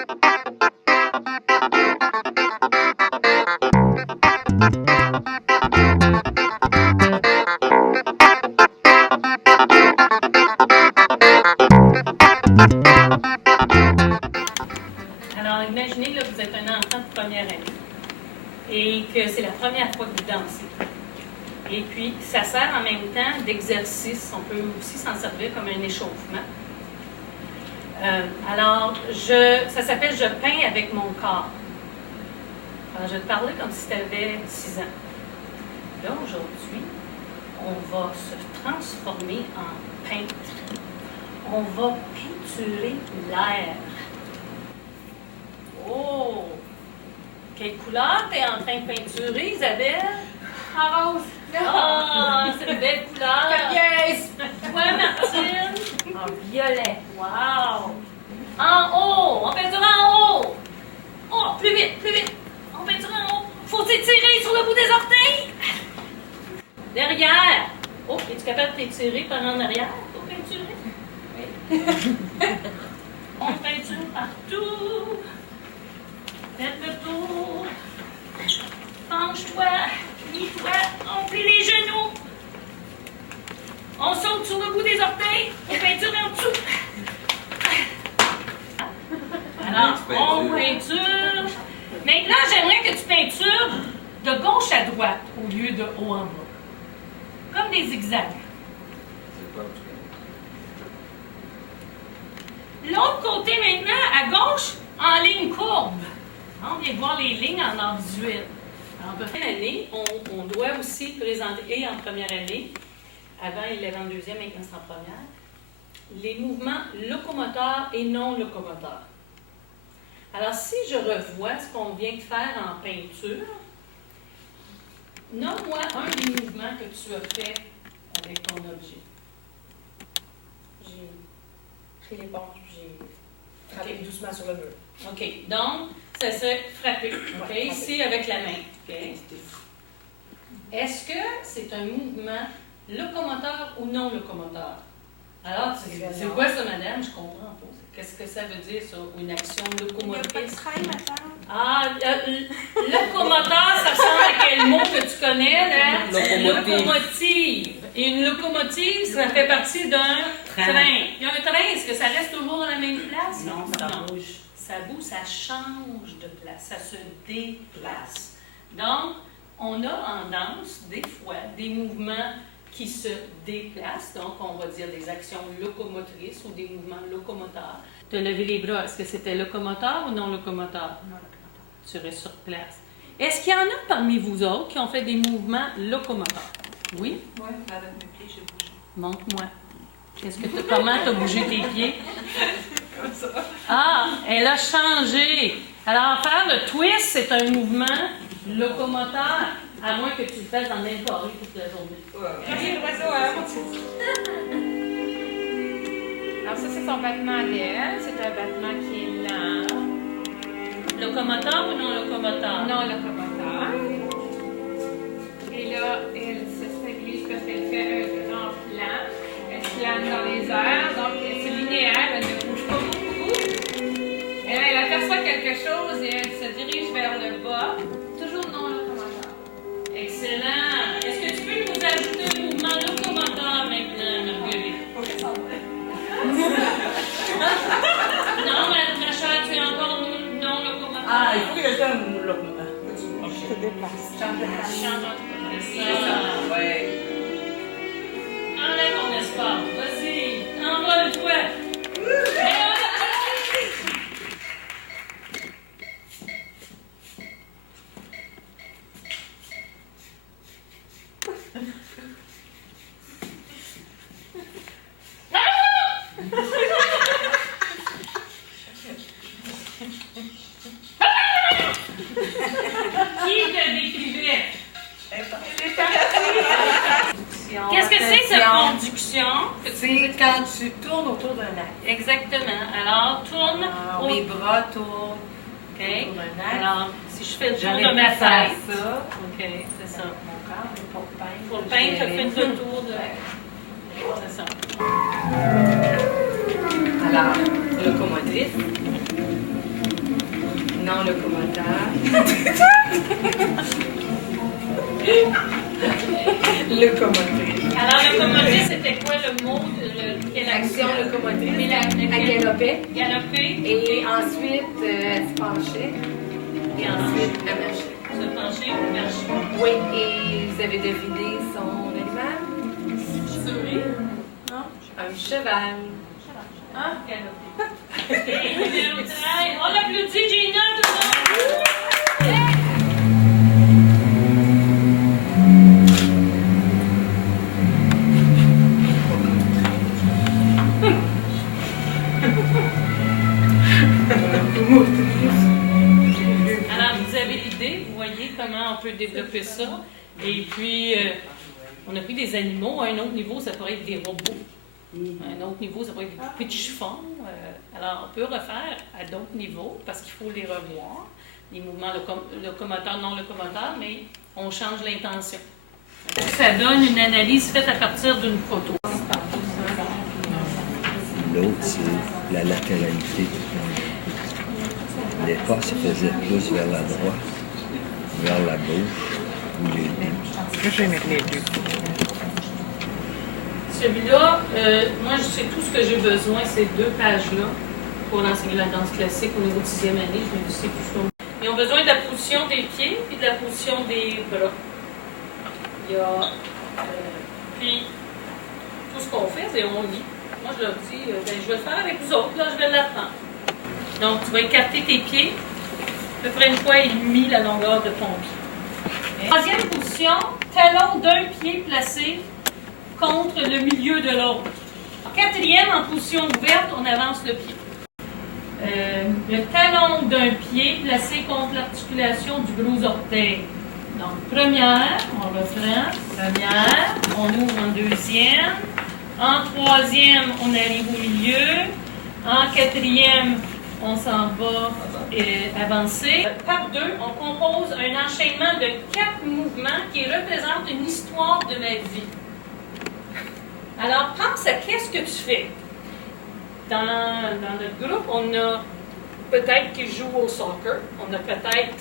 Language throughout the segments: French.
Alors, imaginez que vous êtes un enfant de première année et que c'est la première fois que vous dansez. Et puis, ça sert en même temps d'exercice. On peut aussi s'en servir comme un échauffement. Ça s'appelle « Je peins avec mon corps ». Alors, je vais te parler comme si tu avais 6 ans. Là, aujourd'hui, on va se transformer en peintre. On va peinturer l'air. Oh! Quelle couleur tu es en train de peinturer, Isabelle? En rose. Ah, c'est une belle couleur. Yes! Toi, Martine? En violet. Wow! En haut! On peinture en haut! Oh, plus vite, plus vite! On peinture en haut! Faut s'étirer sur le bout des orteils! Derrière! Oh, es-tu capable de t'étirer par en arrière pour peinturer? Oui. On peinture partout! Faites le tour! Penche-toi! Plie-toi! On plie les genoux! On saute sur le bout des orteils! On peinture en dessous! Alors, on peinture. Maintenant, j'aimerais que tu peintures de gauche à droite au lieu de haut en bas. Comme des zigzags. L'autre côté maintenant, à gauche, en ligne courbe. On vient de voir les lignes en art visuel. Alors, en fin d'année, on doit aussi présenter, et en première année, avant il l'avait en deuxième, maintenant c'est en première, les mouvements locomoteurs et non locomoteurs. Alors, si je revois ce qu'on vient de faire en peinture, nomme-moi un des mouvements que tu as fait avec ton objet. J'ai pris l'éponge puis j'ai frappé doucement sur le mur. OK. Donc, ça serait frapper. OK? Ouais, Ici, avec la main. OK? Est-ce que c'est un mouvement locomoteur ou non locomoteur? Alors, c'est quoi ça, madame? Je comprends pas. Qu'est-ce que ça veut dire, ça? Une action locomotrice? Ah, locomoteur, ça ressemble à quel mot que tu connais, là? Locomotive. Et une locomotive, ça fait partie d'un train. Il y a un train, est-ce que ça reste toujours à la même place? Non, ça bouge. Ça bouge, ça change de place, ça se déplace. Donc, on a en danse, des fois, des mouvements qui se déplacent, donc on va dire des actions locomotrices ou des mouvements locomoteurs. De lever les bras, est-ce que c'était locomoteur ou non locomoteur? Non, locomoteur. Tu restes sur place. Est-ce qu'il y en a parmi vous autres qui ont fait des mouvements locomoteurs? Oui? Oui, avec mes pieds, j'ai bougé. Montre-moi. Comment tu as bougé tes pieds? Comme ça. Ah, elle a changé. Alors, faire le twist, c'est un mouvement locomoteur, à moins que tu le fasses dans le même carré toute la journée. J'ai l'oiseau, hein? Alors ça, c'est son battement d'aile. C'est un battement qui est lent. Locomoteur ou non locomoteur? Non locomoteur. Et là, elle se stabilise parce qu'elle fait un grand plan. Elle plane dans les airs, donc c'est linéaire, elle ne bouge pas beaucoup. Elle aperçoit quelque chose et elle se dirige vers le bas. Toujours non locomoteur. Excellent. Est-ce que tu peux nous ajouter un mouvement locomoteur maintenant, Marguerite? Faut que ça s'en va. Non, ma chère, tu es encore non locomoteur. Ah, il faut que je fasse un locomoteur. Je te déplace. Chante un peu. C'est ça. Ouais. Enlève ton espace. Vas-y, envole-toi. Qui te décrivait? Qu'est-ce que c'est cette conduction? C'est quand tu tournes autour d'un axe. Exactement. Alors, tourne. Alors, au- mes bras tournent OK. autour d'un axe. Alors, si je fais le tour J'aurais de pu ma faire tête. ça. OK, c'est ça. Mon corps, mais pour peindre. Pour le peindre, tu fais le tour de. C'est ça. Alors, locomotrice. non locomoteur. Locomotrice. Alors, locomotrice, c'était quoi le mot de quelle Action action? locomotrice. Mais Elle galopait. Galoper. Et ensuite, elle se penchait. Et ensuite, elle marchait. Se pencher ou marcher. Oui, et vous avez deviné son animal? Souris. Non. Un cheval. Ah, galoper. On l'applaudit, Gina, tout le monde. Alors, vous avez l'idée, vous voyez comment on peut développer ça. Et puis, on a pris des animaux. À un autre niveau, ça pourrait être des robots. À un autre niveau, ça pourrait être des poupées de chiffon. Alors, on peut refaire à d'autres niveaux parce qu'il faut les revoir. Les mouvements locomoteurs, non locomoteurs, mais on change l'intention. Ça donne une analyse faite à partir d'une photo. L'autre, c'est la latéralité. Les pas se faisaient plus vers la droite, vers la gauche ou les deux. J'aime les deux. Celui-là, moi, je sais tout ce que j'ai besoin, ces 2 pages-là, pour enseigner la danse classique au niveau de 6e année. Je me dis, c'est tout ça. Ils ont besoin de la position des pieds et de la position des bras. Il y a, puis, tout ce qu'on fait, c'est on lit. Moi, je leur dis, ben, je vais le faire avec vous autres, là, je vais l'apprendre. Donc, tu vas écarter tes pieds, à peu près une fois et demi la longueur de ton pied. Troisième position, talon d'un pied placé contre le milieu de l'autre. Quatrième, en position ouverte, on avance le pied. Le talon d'un pied placé contre l'articulation du gros orteil. Donc, première, on reprend. Première, on ouvre en deuxième. En troisième, on arrive au milieu. En quatrième, on s'en va avancer. Par 2, on compose un enchaînement de 4 mouvements qui représentent une histoire de ma vie. Alors, pense à qu'est-ce que tu fais. Dans notre groupe, on a peut-être qui jouent au soccer, on a peut-être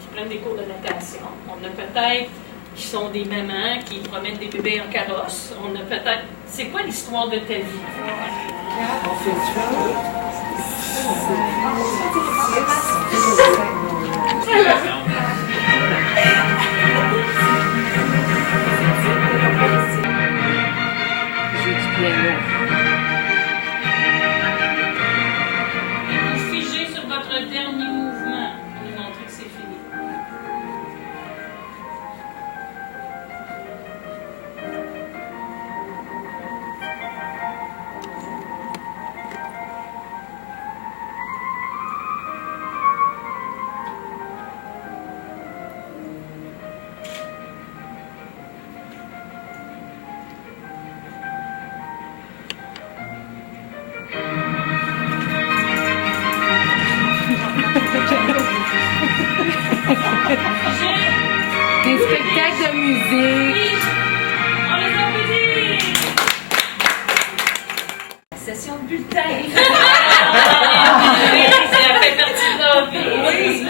qui prennent des cours de natation, on a peut-être qui sont des mamans qui promènent des bébés en carrosse, on a peut-être... C'est quoi l'histoire de ta vie? Et vous figez sur votre dernier mouvement pour nous montrer que c'est fini. Des spectacles de musique. On les applaudit! Session de bulletin. Ça fait partie de la vie. Oui.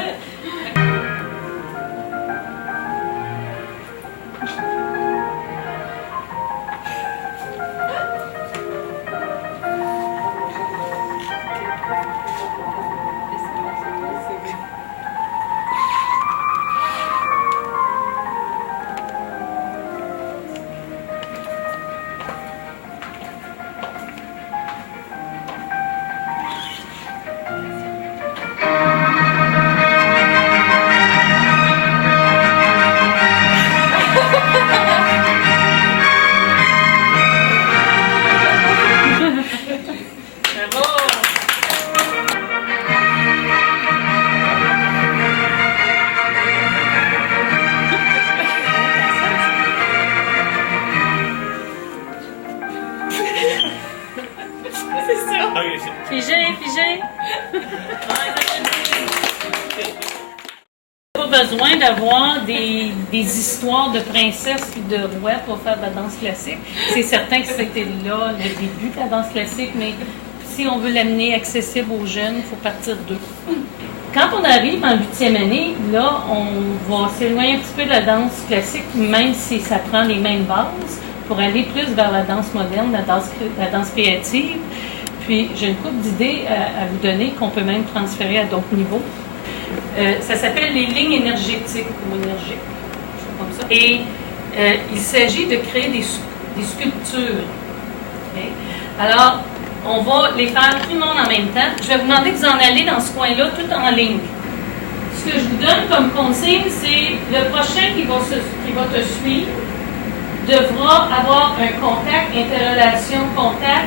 Figé. Pas besoin d'avoir des histoires de princesses et de rois pour faire de la danse classique. C'est certain que c'était là le début de la danse classique, mais si on veut l'amener accessible aux jeunes, il faut partir d'eux. Quand on arrive en 8e année, là, on va s'éloigner un petit peu de la danse classique, même si ça prend les mêmes bases, pour aller plus vers la danse moderne, la danse créative. Puis, j'ai une couple d'idées à vous donner qu'on peut même transférer à d'autres niveaux. Ça s'appelle les lignes énergétiques ou énergiques, comme ça. Et il s'agit de créer des sculptures. Okay? Alors, on va les faire tout le monde en même temps. Je vais vous demander de vous en aller dans ce coin-là, tout en ligne. Ce que je vous donne comme consigne, c'est le prochain qui va te suivre devra avoir un contact, interrelation, contact,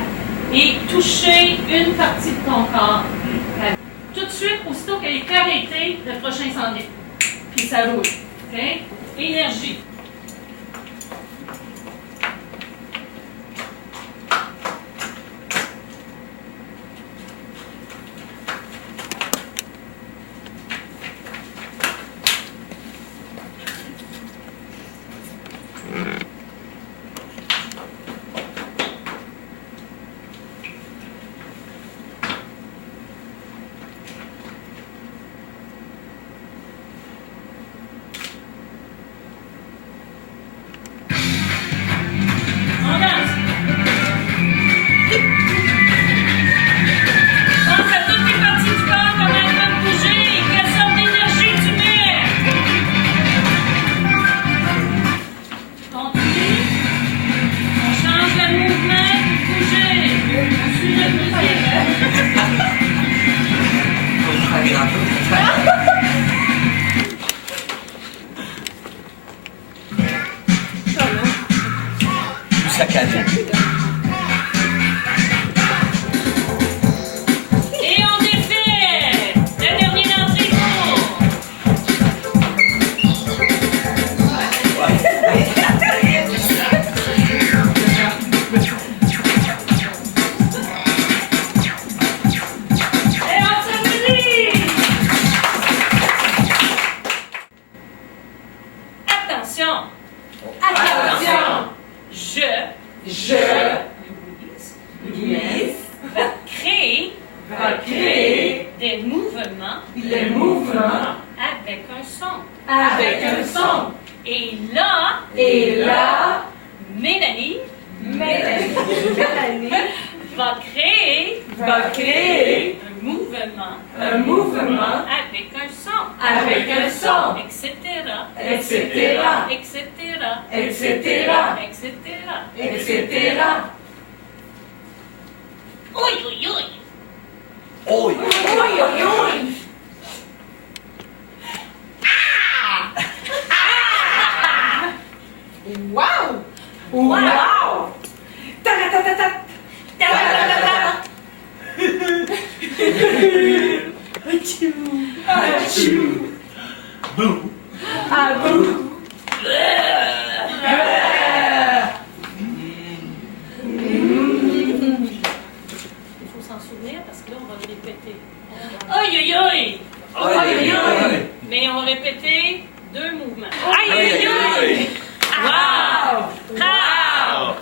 et toucher une partie de ton corps. Tout de suite, aussitôt qu'elle est arrêtée, le prochain s'en est. Puis ça roule. Okay? Énergie. Et on défait! La dernière entrée court! Et on s'amélie! Attention! Attention! Louise va créer des mouvements avec un son. Et là, Mélanie va créer un mouvement avec un son. Etc. Oi. Wow! Ta-da-ta-ta-ta! Ta-da-ta-ta-ta! Achou! Bou! Abou! Il faut s'en souvenir parce que là, on va le répéter. Aïe, aïe, aïe! Mais on va répéter 2 mouvements. Aïe, aïe, aïe! Wow! Wow!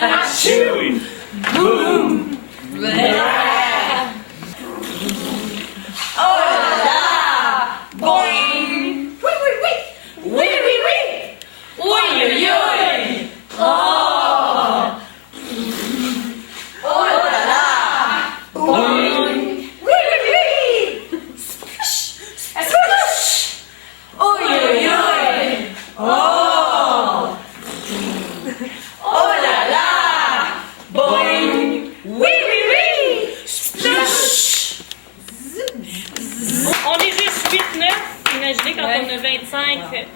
Achou! Boum! Oh là là! Boing! Oui! Oh! Oh là là! Boing! Oui! Splash! Oh! Oh là là! Boing! Oui! Splash! On est juste 8-9. Imaginez quand on a 25.